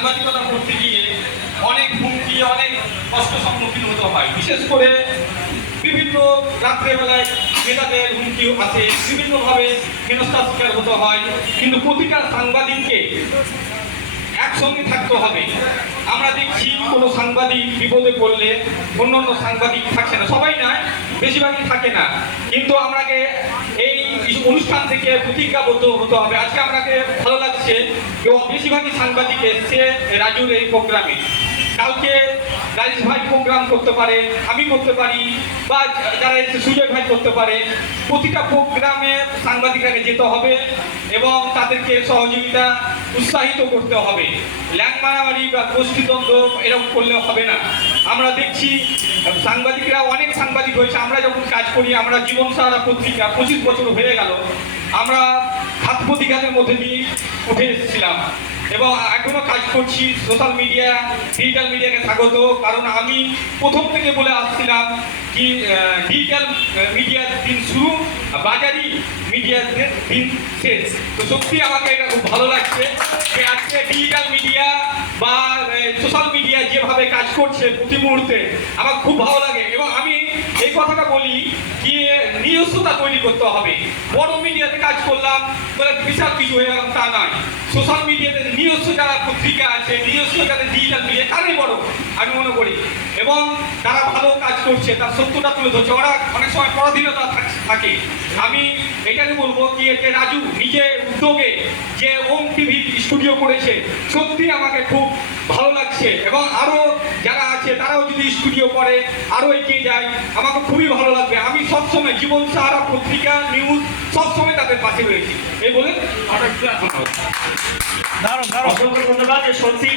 সাংবাদিকতা করতে গিয়ে অনেক হুমকি, অনেক কষ্ট সম্মুখীন হতে হয়। বিশেষ করে বিভিন্ন রাত্রেবেলায় নেতাদের হুমকি আছে, বিভিন্নভাবে হেনস্থার শিকার হতে হয়। কিন্তু প্রতিটা সাংবাদিককে একসঙ্গে থাকতে হবে। আমরা দেখছি কোনো সাংবাদিক বিপদে পড়লে অন্য অন্য সাংবাদিক থাকছে না। সবাই নয়, বেশিরভাগই থাকে না। কিন্তু আমাকে এই অনুষ্ঠান থেকে প্রতিজ্ঞাবদ্ধ হতে হবে। আজকে আমাকে ভালো লাগছে যে বেশিরভাগই সাংবাদিক এসছে রাজুর এই প্রোগ্রামে। কালকে রাজেশ ভাই প্রোগ্রাম করতে পারে, আমি করতে পারি, বা যারা এসে সুজয় ভাই করতে পারে। প্রতিটা প্রোগ্রামে সাংবাদিকরাকে যেতে হবে এবং তাদেরকে সহযোগিতা উৎসাহিত করতে হবে। ল্যাং মারামারি বা গোষ্ঠীদ্বন্দ্ব এরকম করলে হবে না। আমরা দেখছি, সাংবাদিকরা, অনেক সাংবাদিক হয়েছে আমরা যখন কাজ করি, আমরা জীবন সারা পত্রিকা, পঁচিশ বছর হয়ে গেল। আমরা হাত প্রতিঘাতের মধ্যে দিয়ে উঠে এসেছিলাম। এবং এখনও কাজ করছি সোশ্যাল মিডিয়া ডিজিটাল মিডিয়াকে স্বাগত। কারণ আমি প্রথম থেকে বলে আসছিলাম কি ডিজিটাল মিডিয়ার দিন শুরু বাজারি মিডিয়ার দিন শেষ। তো সত্যি আমাকে এটা খুব ভালো লাগছে যে আজকে ডিজিটাল মিডিয়া বা সোশ্যাল মিডিয়া যেভাবে কাজ করছে প্রতি মুহূর্তে, আমার খুব ভালো লাগে। এবং আমি এই কথাটা বলি কি নিজস্বতা তৈরি করতে হবে। বড় মিডিয়াতে কাজ করলাম, বলে বিশাল কিছু হয়ে গেলাম তা নয়। সোশ্যাল মিডিয়াতে নিজস্ব যারা পত্রিকা আছে, নিজস্ব যারা ডিজিটাল মিডিয়া তারাই বড়, আমি মনে করি। এবং তারা ভালো করছে তার সত্যটা তুলে ধরছে। ওরা অনেক সময় পরাধীনতা থাকে আমি এটাকে বলব কি যে রাজু নিজে উদ্যোগে যে ওম টিভি স্টুডিও করেছে সত্যি আমাকে খুব ভালো লাগছে। এবং আরও যারা আছে তারাও যদি স্টুডিও করে আরও এগিয়ে যায় আমাকে খুবই ভালো লাগবে। আমি সবসময় জীবন সাহারা পত্রিকা নিউজ সবসময় তাদের পাশে রয়েছি। এই বলে আমার ধন্যবাদ অসংখ্য ধন্যবাদ যে সত্যিই